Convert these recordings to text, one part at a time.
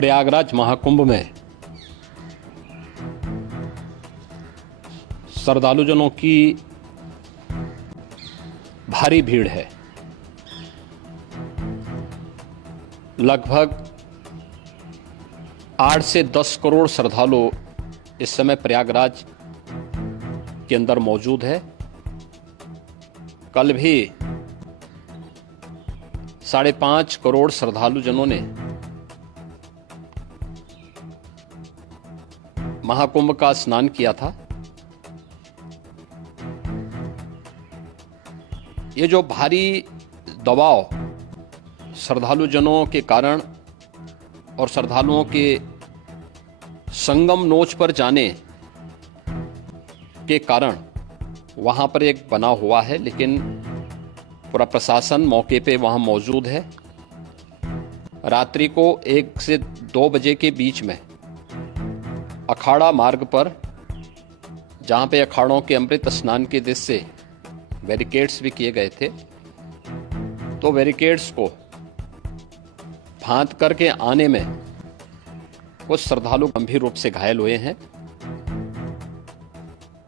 प्रयागराज महाकुंभ में श्रद्धालुजनों की भारी भीड़ है। लगभग 8 से 10 करोड़ श्रद्धालु इस समय प्रयागराज के अंदर मौजूद है। कल भी 5.5 करोड़ श्रद्धालुजनों ने महाकुंभ का स्नान किया था। ये जो भारी दबाव श्रद्धालुजनों के कारण और श्रद्धालुओं के संगम नोच पर जाने के कारण वहां पर एक बना हुआ है, लेकिन पूरा प्रशासन मौके पे वहां मौजूद है। रात्रि को 1 से 2 बजे के बीच में अखाड़ा मार्ग पर, जहां पे अखाड़ों के अमृत स्नान के दृश्य से बैरिकेड्स भी किए गए थे, तो बैरिकेड्स को फांद करके आने में कुछ श्रद्धालु गंभीर रूप से घायल हुए हैं।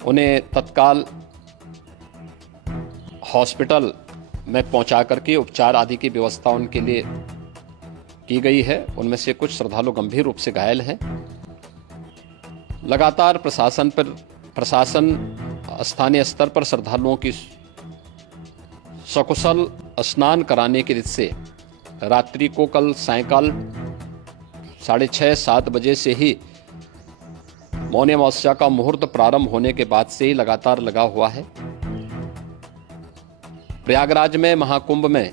उन्हें तत्काल हॉस्पिटल में पहुंचा करके उपचार आदि की व्यवस्था उनके लिए की गई है। उनमें से कुछ श्रद्धालु गंभीर रूप से घायल हैं। लगातार प्रशासन स्थानीय स्तर पर श्रद्धालुओं की सकुशल स्नान कराने के दृष्टि से रात्रि को कल सायंकाल 6:30-7 बजे से ही मौनी अमावस्या का मुहूर्त प्रारंभ होने के बाद से ही लगातार लगा हुआ है। प्रयागराज में महाकुंभ में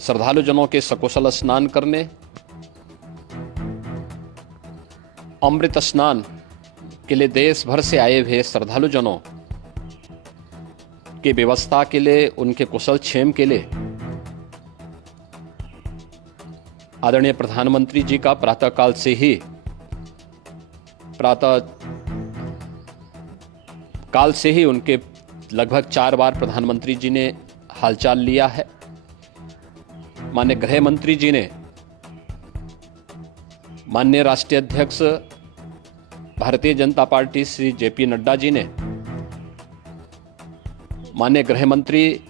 श्रद्धालुजनों के सकुशल स्नान करने, अमृत स्नान के लिए देश भर से आए हुए श्रद्धालुजनों की व्यवस्था के लिए, उनके कुशल क्षेम के लिए आदरणीय प्रधानमंत्री जी का प्रातःकाल से ही उनके लगभग 4 बार प्रधानमंत्री जी ने हालचाल लिया है। माननीय गृह मंत्री जी ने, माननीय राष्ट्रीय अध्यक्ष भारतीय जनता पार्टी श्री जेपी नड्डा जी ने, माननीय गृह मंत्री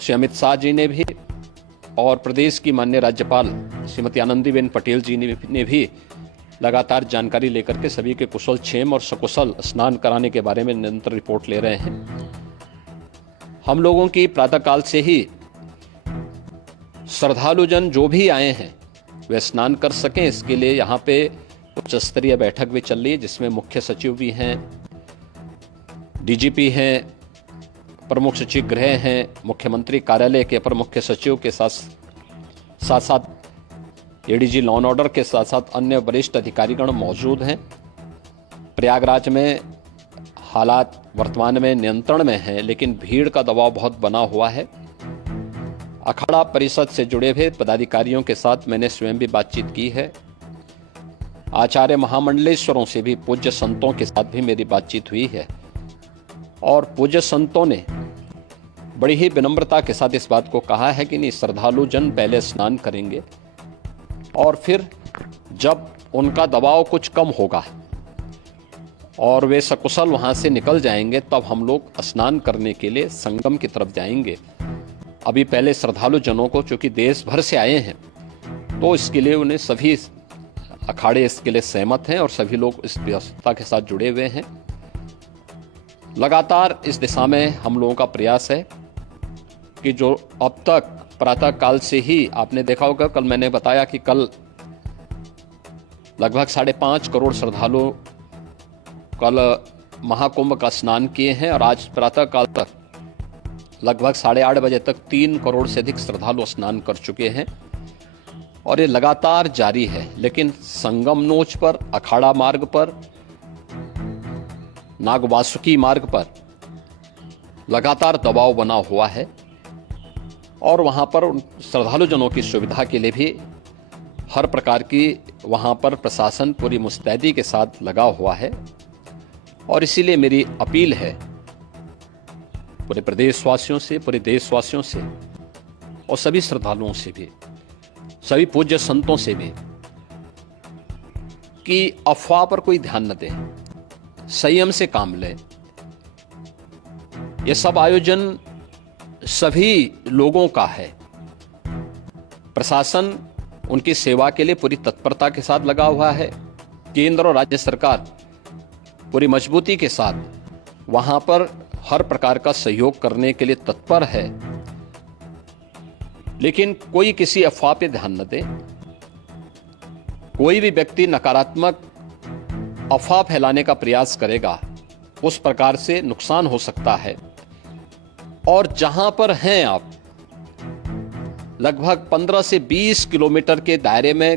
श्री अमित शाह जी ने भी, और प्रदेश की माननीय राज्यपाल श्रीमती आनंदीबेन पटेल जी ने भी लगातार जानकारी लेकर के सभी के कुशल क्षेम और सकुशल स्नान कराने के बारे में निरंतर रिपोर्ट ले रहे हैं। हम लोगों की प्रातःकाल से ही श्रद्धालुजन जो भी आए हैं वे स्नान कर सकें, इसके लिए यहाँ पे उच्च स्तरीय बैठक भी चल रही है, जिसमें मुख्य सचिव भी हैं, डीजीपी हैं, प्रमुख सचिव गृह हैं, मुख्यमंत्री कार्यालय के अपर मुख्य सचिव के साथ एडीजी लॉ एंड ऑर्डर के साथ साथ अन्य वरिष्ठ अधिकारीगण मौजूद हैं। प्रयागराज में हालात वर्तमान में नियंत्रण में हैं, लेकिन भीड़ का दबाव बहुत बना हुआ है। अखाड़ा परिषद से जुड़े हुए पदाधिकारियों के साथ मैंने स्वयं भी बातचीत की है। आचार्य महामंडलेश्वरों से भी, पूज्य संतों के साथ भी मेरी बातचीत हुई है, और पूज्य संतों ने बड़ी ही विनम्रता के साथ इस बात को कहा है कि नहीं, श्रद्धालु जन पहले स्नान करेंगे और फिर जब उनका दबाव कुछ कम होगा और वे सकुशल वहां से निकल जाएंगे, तब हम लोग स्नान करने के लिए संगम की तरफ जाएंगे। अभी पहले श्रद्धालु जनों को, चूंकि देश भर से आए हैं, तो इसके लिए उन्हें सभी अखाड़े इसके लिए सहमत हैं और सभी लोग इस व्यवस्था के साथ जुड़े हुए हैं। लगातार इस दिशा में हम लोगों का प्रयास है कि जो अब तक प्रातःकाल से ही आपने देखा होगा, कल मैंने बताया कि कल लगभग 5.5 करोड़ श्रद्धालु कल महाकुंभ का स्नान किए हैं, और आज प्रातःकाल तक लगभग 8:30 बजे तक 3 करोड़ से अधिक श्रद्धालु स्नान कर चुके हैं, और ये लगातार जारी है। लेकिन संगम नोच पर, अखाड़ा मार्ग पर, नागवासुकी मार्ग पर लगातार दबाव बना हुआ है, और वहां पर श्रद्धालुजनों की सुविधा के लिए भी हर प्रकार की वहां पर प्रशासन पूरी मुस्तैदी के साथ लगा हुआ है। और इसीलिए मेरी अपील है पूरे प्रदेशवासियों से, पूरे देशवासियों से और सभी श्रद्धालुओं से भी, सभी पूज्य संतों से भी कि अफवाह पर कोई ध्यान न दें, संयम से काम लें। ये सब आयोजन सभी लोगों का है। प्रशासन उनकी सेवा के लिए पूरी तत्परता के साथ लगा हुआ है। केंद्र और राज्य सरकार पूरी मजबूती के साथ वहां पर हर प्रकार का सहयोग करने के लिए तत्पर है। लेकिन कोई किसी अफवाह पे ध्यान न दे। कोई भी व्यक्ति नकारात्मक अफवाह फैलाने का प्रयास करेगा, उस प्रकार से नुकसान हो सकता है। और जहां पर हैं आप, लगभग 15 से 20 किलोमीटर के दायरे में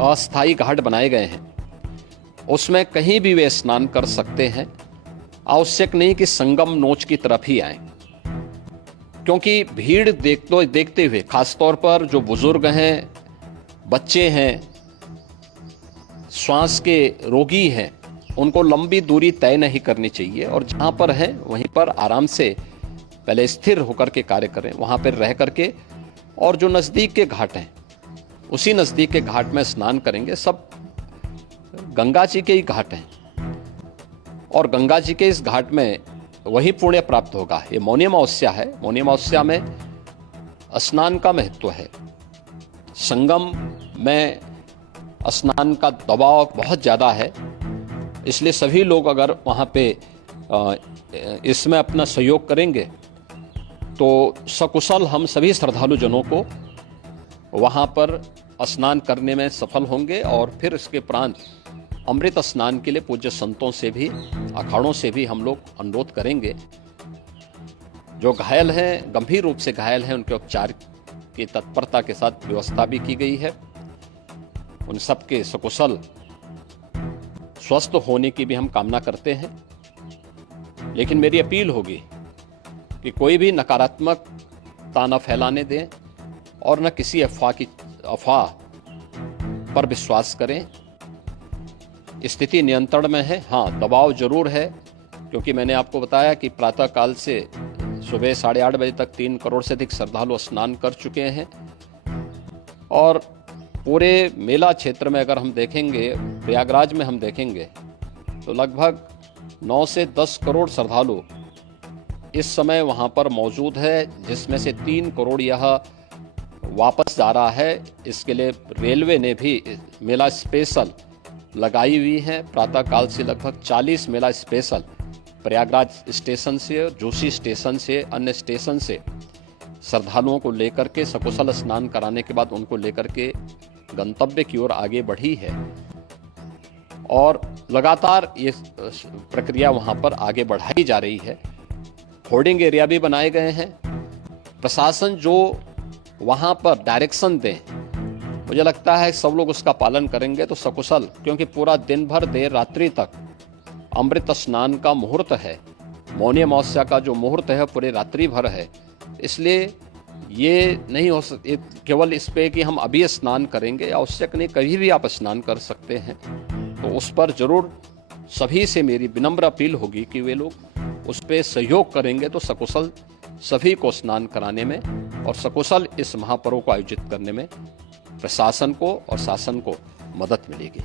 अस्थायी घाट बनाए गए हैं, उसमें कहीं भी वे स्नान कर सकते हैं। आवश्यक नहीं कि संगम नोच की तरफ ही आएं, क्योंकि भीड़ देखते हुए खासतौर पर जो बुजुर्ग हैं, बच्चे हैं, श्वास के रोगी हैं, उनको लंबी दूरी तय नहीं करनी चाहिए। और जहां पर हैं वहीं पर आराम से पहले स्थिर होकर के कार्य करें, वहां पर रह करके। और जो नजदीक के घाट हैं, उसी नजदीक के घाट में स्नान करेंगे। सब गंगा जी के ही घाट हैं और गंगा जी के इस घाट में वही पुण्य प्राप्त होगा। ये मौनी अमावस्या है। मौनी अमावस्या में स्नान का महत्व है। संगम में स्नान का दबाव बहुत ज़्यादा है, इसलिए सभी लोग अगर वहाँ पे इसमें अपना सहयोग करेंगे तो सकुशल हम सभी श्रद्धालु जनों को वहाँ पर स्नान करने में सफल होंगे। और फिर इसके उपरांत अमृत स्नान के लिए पूज्य संतों से भी, अखाड़ों से भी हम लोग अनुरोध करेंगे। जो घायल हैं, गंभीर रूप से घायल हैं, उनके उपचार की तत्परता के साथ व्यवस्था भी की गई है। उन सबके सकुशल स्वस्थ होने की भी हम कामना करते हैं। लेकिन मेरी अपील होगी कि कोई भी नकारात्मकता न फैलाने दें और न किसी अफवाह पर विश्वास करें। स्थिति नियंत्रण में है। हाँ, दबाव जरूर है, क्योंकि मैंने आपको बताया कि प्रातःकाल से सुबह 8:30 बजे तक 3 करोड़ से अधिक श्रद्धालु स्नान कर चुके हैं। और पूरे मेला क्षेत्र में अगर हम देखेंगे, प्रयागराज में हम देखेंगे तो लगभग 9 से 10 करोड़ श्रद्धालु इस समय वहां पर मौजूद है, जिसमें से 3 करोड़ यह वापस जा रहा है। इसके लिए रेलवे ने भी मेला स्पेशल लगाई हुई है। प्रातःकाल से लगभग 40 मेला स्पेशल प्रयागराज स्टेशन से, जोशी स्टेशन से, अन्य स्टेशन से श्रद्धालुओं को लेकर के सकुशल स्नान कराने के बाद उनको लेकर के गंतव्य की ओर आगे बढ़ी है। और लगातार ये प्रक्रिया वहां पर आगे बढ़ाई जा रही है। होर्डिंग एरिया भी बनाए गए हैं। प्रशासन जो वहां पर डायरेक्शन दें, मुझे लगता है सब लोग उसका पालन करेंगे तो सकुशल, क्योंकि पूरा दिन भर देर रात्रि तक अमृत स्नान का मुहूर्त है। मौनी अमावस्या का जो मुहूर्त है पूरे रात्रि भर है। इसलिए ये नहीं हो सकता केवल इस पे कि हम अभी स्नान करेंगे। आवश्यक नहीं, कभी भी आप स्नान कर सकते हैं। तो उस पर जरूर सभी से मेरी विनम्र अपील होगी कि वे लोग उस पर सहयोग करेंगे तो सकुशल सभी को स्नान कराने में और सकुशल इस महापर्व को आयोजित करने में प्रशासन को और शासन को मदद मिलेगी।